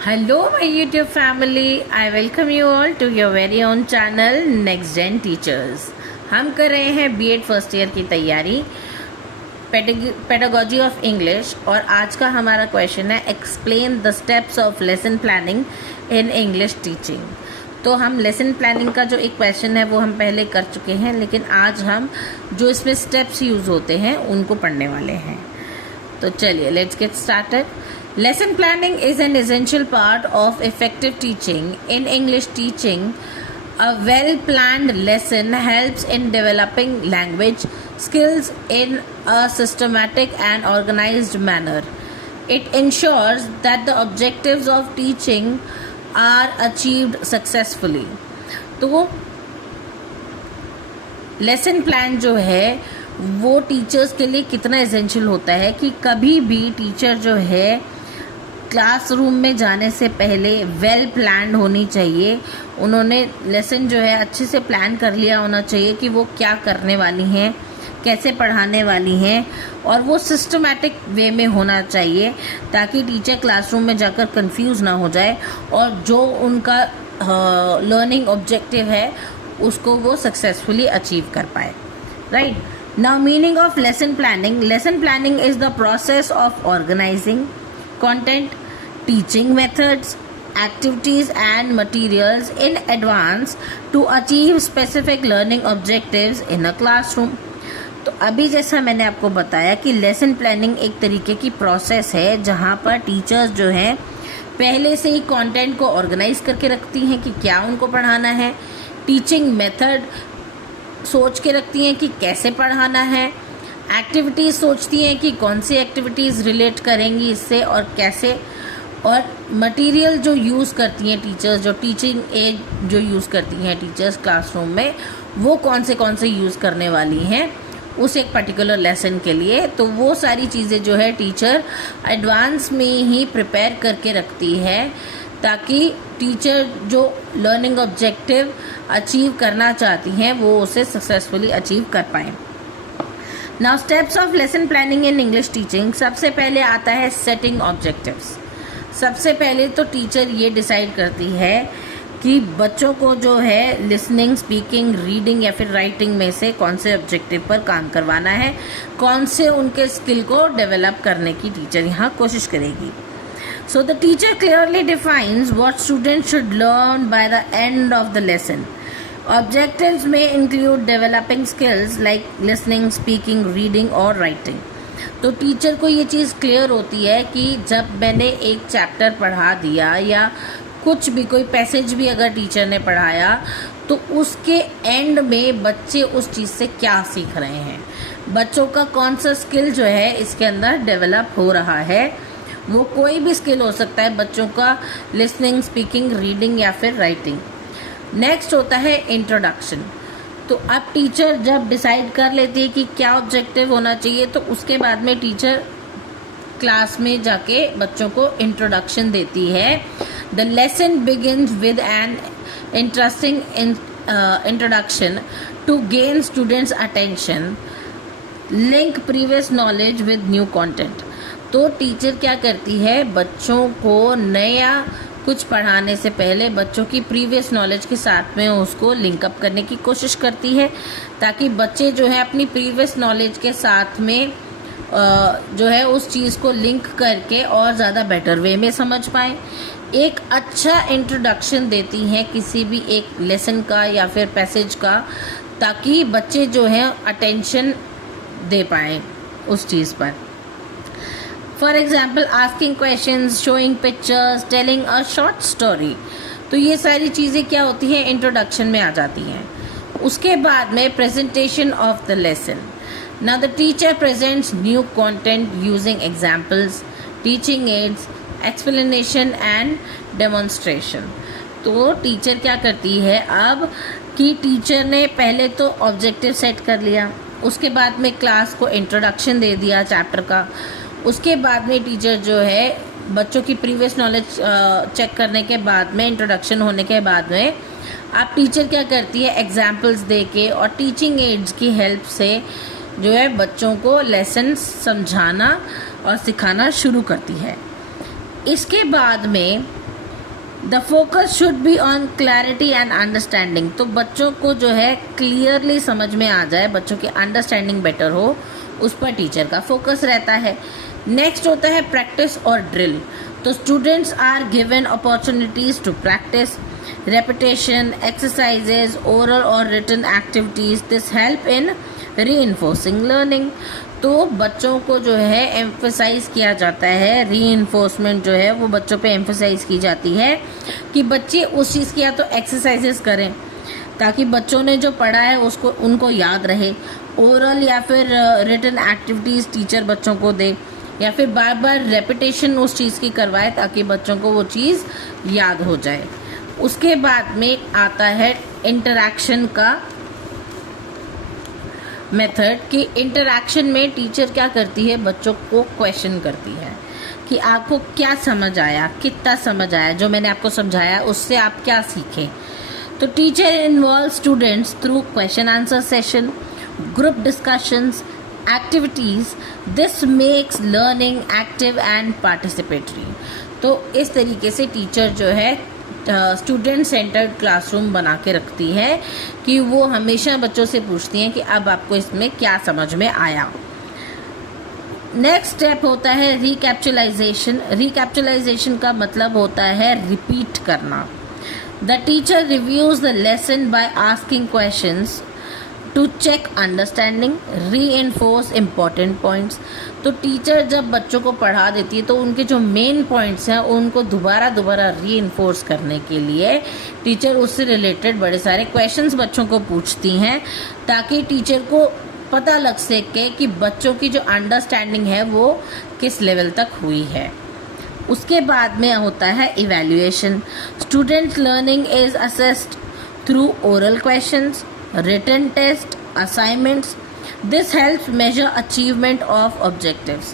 Hello, my YouTube family. I welcome you all to your very own channel Next Gen Teachers. हम कर रहे हैं BEd first year की तैयारी pedagogy of English और आज का हमारा क्वेश्चन है explain the steps of lesson planning in English teaching. तो हम लेसन प्लानिंग का जो एक क्वेश्चन है वो हम पहले कर चुके हैं, लेकिन आज हम जो इसमें स्टेप्स यूज़ होते हैं उनको पढ़ने वाले हैं। तो चलिए let's get started. Lesson planning is an essential part of effective teaching. In English teaching, a well-planned lesson helps in developing language skills in a systematic and organized manner. It ensures that the objectives of teaching are achieved successfully. तो lesson plan जो है वो teachers के लिए कितना essential होता है कि कभी भी टीचर जो है क्लासरूम में जाने से पहले वेल प्लान्ड होनी चाहिए। उन्होंने लेसन जो है अच्छे से प्लान कर लिया होना चाहिए कि वो क्या करने वाली हैं, कैसे पढ़ाने वाली हैं, और वो सिस्टमैटिक वे में होना चाहिए ताकि टीचर क्लासरूम में जाकर कंफ्यूज ना हो जाए और जो उनका लर्निंग ऑब्जेक्टिव है उसको वो सक्सेसफुली अचीव कर पाए। Right now, meaning of lesson planning. Lesson planning is the process of organizing content, teaching methods, activities and materials in advance to achieve specific learning objectives in a classroom. तो अभी जैसा मैंने आपको बताया कि lesson planning एक तरीके की प्रोसेस है जहाँ पर टीचर्स जो हैं पहले से ही कंटेंट को ऑर्गेनाइज करके रखती हैं कि क्या उनको पढ़ाना है, टीचिंग मेथड सोच के रखती हैं कि कैसे पढ़ाना है, एक्टिविटीज़ सोचती हैं कि कौन सी एक्टिविटीज़ रिलेट करेंगी इससे और कैसे, और मटेरियल जो यूज़ करती हैं टीचर्स, जो टीचिंग एड जो यूज़ करती हैं टीचर्स क्लासरूम में, वो कौन से यूज़ करने वाली हैं उस एक पर्टिकुलर लेसन के लिए। तो वो सारी चीज़ें जो है टीचर एडवांस में ही प्रिपेयर करके रखती है ताकि टीचर जो लर्निंग ऑब्जेक्टिव अचीव करना चाहती हैं वो उसे सक्सेसफुली अचीव कर पाएँ। Now steps of lesson planning in English teaching. सबसे पहले आता है सेटिंग ऑब्जेक्टिव्स। सबसे पहले तो टीचर ये डिसाइड करती है कि बच्चों को जो है लिसनिंग, स्पीकिंग, रीडिंग या फिर राइटिंग में से कौन से ऑब्जेक्टिव पर काम करवाना है, कौन से उनके स्किल को डेवलप करने की टीचर यहाँ कोशिश करेगी। So the teacher clearly defines what student should learn by the end of the lesson. Objectives may include developing skills like listening, speaking, reading और writing. तो टीचर को ये चीज़ क्लियर होती है कि जब मैंने एक चैप्टर पढ़ा दिया या कुछ भी कोई पैसेज भी अगर टीचर ने पढ़ाया तो उसके एंड में बच्चे उस चीज़ से क्या सीख रहे हैं, बच्चों का कौन सा स्किल जो है इसके अंदर डेवलप हो रहा है। वो कोई भी स्किल हो सकता है बच्चों का, लिसनिंग, स्पीकिंग, रीडिंग या फिर राइटिंग। नेक्स्ट होता है इंट्रोडक्शन। तो अब टीचर जब डिसाइड कर लेती है कि क्या ऑब्जेक्टिव होना चाहिए तो उसके बाद में टीचर क्लास में जाके बच्चों को इंट्रोडक्शन देती है। The lesson begins with an interesting introduction to gain students attention, link previous knowledge with new content. तो टीचर क्या करती है, बच्चों को नया कुछ पढ़ाने से पहले बच्चों की प्रीवियस नॉलेज के साथ में उसको लिंकअप करने की कोशिश करती है ताकि बच्चे जो है अपनी प्रीवियस नॉलेज के साथ में जो है उस चीज़ को लिंक करके और ज़्यादा बेटर वे में समझ पाएँ। एक अच्छा इंट्रोडक्शन देती हैं किसी भी एक लेसन का या फिर पैसेज का ताकि बच्चे जो हैं अटेंशन दे पाएँ उस चीज़ पर। For example asking questions, showing pictures, telling a short story. तो ये सारी चीज़ें क्या होती हैं, इंट्रोडक्शन में आ जाती हैं। उसके बाद में presentation of the lesson. Now the teacher presents new content using examples, teaching ads, explanation and demonstration. तो टीचर क्या करती है अब कि टीचर ने पहले तो ऑब्जेक्टिव सेट कर लिया, उसके बाद में क्लास को इंट्रोडक्शन दे दिया चैप्टर का, उसके बाद में टीचर जो है बच्चों की प्रीवियस नॉलेज चेक करने के बाद में, इंट्रोडक्शन होने के बाद में अब टीचर क्या करती है, एग्जाम्पल्स दे के और टीचिंग एड्स की हेल्प से जो है बच्चों को लेसन समझाना और सिखाना शुरू करती है। इसके बाद में the focus should be on clarity and understanding. तो बच्चों को जो है क्लियरली समझ में आ जाए, बच्चों की अंडरस्टैंडिंग बेटर हो, उस पर टीचर का फोकस रहता है। नेक्स्ट होता है प्रैक्टिस और ड्रिल। तो students are given opportunities to practise repetition, exercises, oral or written activities. This help in reinforcing learning. तो बच्चों को जो है एम्फसाइज किया जाता है, रीइंफोर्समेंट जो है वो बच्चों पे एम्फसाइज की जाती है कि बच्चे उस चीज़ की या तो एक्सरसाइजेस करें ताकि बच्चों ने जो पढ़ा है उसको उनको याद रहे, ओरल या फिर रिटन एक्टिविटीज़ टीचर बच्चों को दे, या फिर बार बार रेपिटेशन उस चीज़ की करवाए ताकि बच्चों को वो चीज़ याद हो जाए। उसके बाद में आता है इंटरैक्शन का मेथड कि इंटरैक्शन में टीचर क्या करती है, बच्चों को क्वेश्चन करती है कि आपको क्या समझ आया, कितना समझ आया, जो मैंने आपको समझाया उससे आप क्या सीखें। तो teacher involve students through question answer session, group discussions, activities. This makes learning active and participatory. तो इस तरीके से टीचर जो है स्टूडेंट सेंटर्ड क्लासरूम बना के रखती है कि वो हमेशा बच्चों से पूछती हैं कि अब आपको इसमें क्या समझ में आया। नेक्स्ट स्टेप होता है रिकैप्चुलाइजेशन। रिकैप्चुलाइजेशन का मतलब होता है रिपीट करना। The teacher reviews the lesson by asking questions to check understanding, reinforce important points. तो टीचर जब बच्चों को पढ़ा देती है तो उनके जो मेन पॉइंट्स हैं उनको दोबारा रीइंफोर्स करने के लिए टीचर उससे रिलेटेड बड़े सारे क्वेश्चंस बच्चों को पूछती हैं ताकि टीचर को पता लग सके कि बच्चों की जो अंडरस्टैंडिंग है वो किस लेवल तक हुई है। उसके बाद में होता है evaluation. Student learning is assessed through oral questions, written test, assignments. This helps measure achievement of objectives.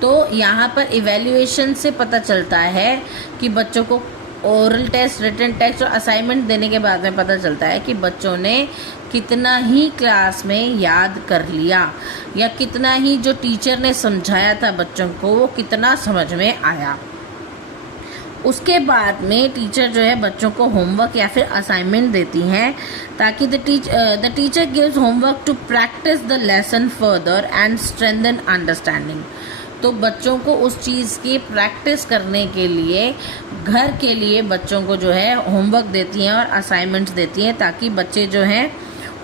तो यहाँ पर इवेल्युएशन से पता चलता है कि बच्चों को ओरल टेस्ट, रिटन टेस्ट और असाइनमेंट देने के बाद में पता चलता है कि बच्चों ने कितना ही क्लास में याद कर लिया या कितना ही जो टीचर ने समझाया था बच्चों को वो कितना समझ में आया। उसके बाद में टीचर जो है बच्चों को होमवर्क या फिर असाइनमेंट देती हैं ताकि the teacher gives homework to practise the lesson further and strengthen understanding. तो बच्चों को उस चीज़ की प्रैक्टिस करने के लिए घर के लिए बच्चों को जो है होमवर्क देती हैं और असाइनमेंट्स देती हैं ताकि बच्चे जो हैं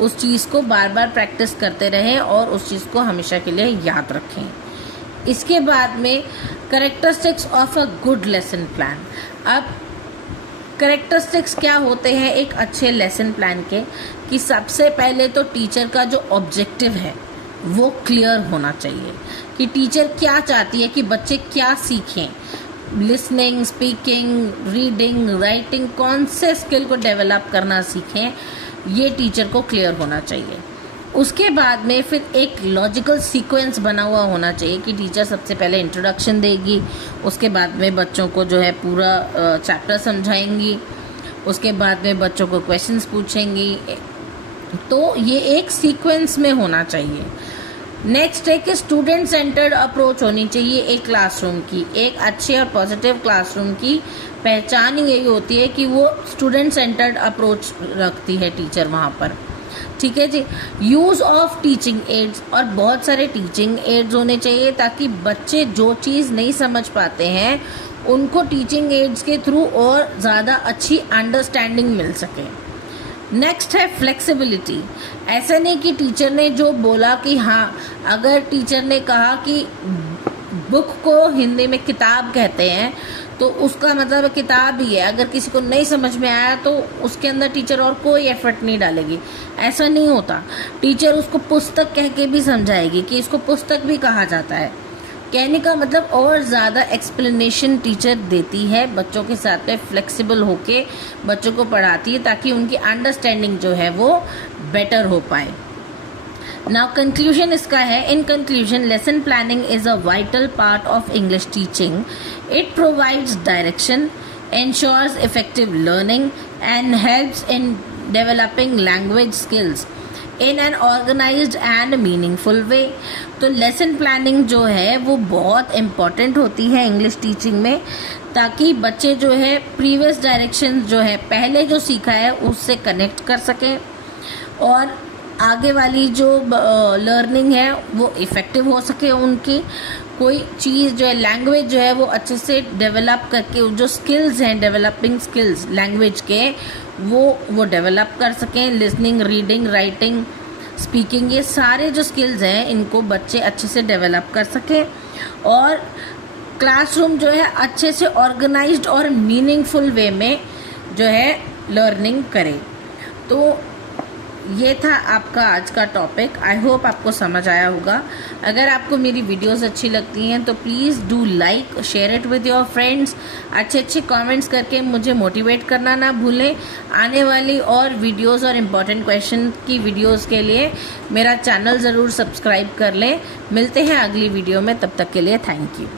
उस चीज़ को बार बार प्रैक्टिस करते रहें और उस चीज़ को हमेशा के लिए याद रखें। इसके बाद में characteristics of a good lesson plan. अब कैरेक्टरिस्टिक्स क्या होते हैं एक अच्छे लेसन प्लान के, कि सबसे पहले तो टीचर का जो ऑब्जेक्टिव है वो क्लियर होना चाहिए कि टीचर क्या चाहती है कि बच्चे क्या सीखें। लिसनिंग, स्पीकिंग, रीडिंग, राइटिंग, कौन से स्किल को डेवलप करना सीखें, ये टीचर को क्लियर होना चाहिए। उसके बाद में फिर एक लॉजिकल सीक्वेंस बना हुआ होना चाहिए कि टीचर सबसे पहले इंट्रोडक्शन देगी, उसके बाद में बच्चों को जो है पूरा चैप्टर समझाएंगी, उसके बाद में बच्चों को क्वेश्चंस पूछेंगी। तो ये एक सीक्वेंस में होना चाहिए। नेक्स्ट है कि स्टूडेंट सेंटर्ड अप्रोच होनी चाहिए एक क्लासरूम की। एक अच्छे और पॉजिटिव क्लासरूम की पहचान ही यही होती है कि वो स्टूडेंट सेंटर्ड अप्रोच रखती है टीचर वहाँ पर। ठीक है जी। यूज़ ऑफ टीचिंग एड्स, और बहुत सारे टीचिंग एड्स होने चाहिए ताकि बच्चे जो चीज़ नहीं समझ पाते हैं उनको टीचिंग एड्स के थ्रू और ज़्यादा अच्छी अंडरस्टैंडिंग मिल सके। नेक्स्ट है फ्लेक्सिबिलिटी। ऐसा नहीं कि टीचर ने जो बोला कि हाँ, अगर टीचर ने कहा कि बुक को हिंदी में किताब कहते हैं तो उसका मतलब किताब ही है, अगर किसी को नहीं समझ में आया तो उसके अंदर टीचर और कोई एफर्ट नहीं डालेगी। ऐसा नहीं होता, टीचर उसको पुस्तक कह के भी समझाएगी कि इसको पुस्तक भी कहा जाता है। कहने का मतलब और ज़्यादा एक्सप्लेनेशन टीचर देती है, बच्चों के साथ में फ्लेक्सिबल होके बच्चों को पढ़ाती है ताकि उनकी अंडरस्टैंडिंग जो है वो बेटर हो पाए। नाउ कंक्लूजन इसका है, in conclusion lesson planning is a vital part of English teaching. It provides direction, ensures effective learning and helps in developing language skills in an organized and meaningful way। तो lesson planning जो है वो बहुत important होती है English teaching में ताकि बच्चे जो है प्रीवियस डायरेक्शन जो है पहले जो सीखा है उससे कनेक्ट कर सकें और आगे वाली जो लर्निंग है वो इफ़ेक्टिव हो सके उनकी। कोई चीज़ जो है लैंग्वेज जो है वो अच्छे से डेवलप करके जो स्किल्स हैं डेवलपिंग स्किल्स लैंग्वेज के वो डेवलप कर सकें। लिसनिंग, रीडिंग, राइटिंग, स्पीकिंग, ये सारे जो स्किल्स हैं इनको बच्चे अच्छे से डेवलप कर सकें और क्लासरूम जो है अच्छे से ऑर्गेनाइज्ड और मीनिंगफुल वे में जो है लर्निंग करें। तो ये था आपका आज का टॉपिक। आई होप आपको समझ आया होगा। अगर आपको मेरी वीडियोस अच्छी लगती हैं तो please do like, share it with your friends. अच्छे कमेंट्स करके मुझे मोटिवेट करना ना भूलें। आने वाली और वीडियोस और इम्पॉर्टेंट क्वेश्चन की वीडियोस के लिए मेरा चैनल ज़रूर सब्सक्राइब कर लें। मिलते हैं अगली वीडियो में, तब तक के लिए थैंक यू।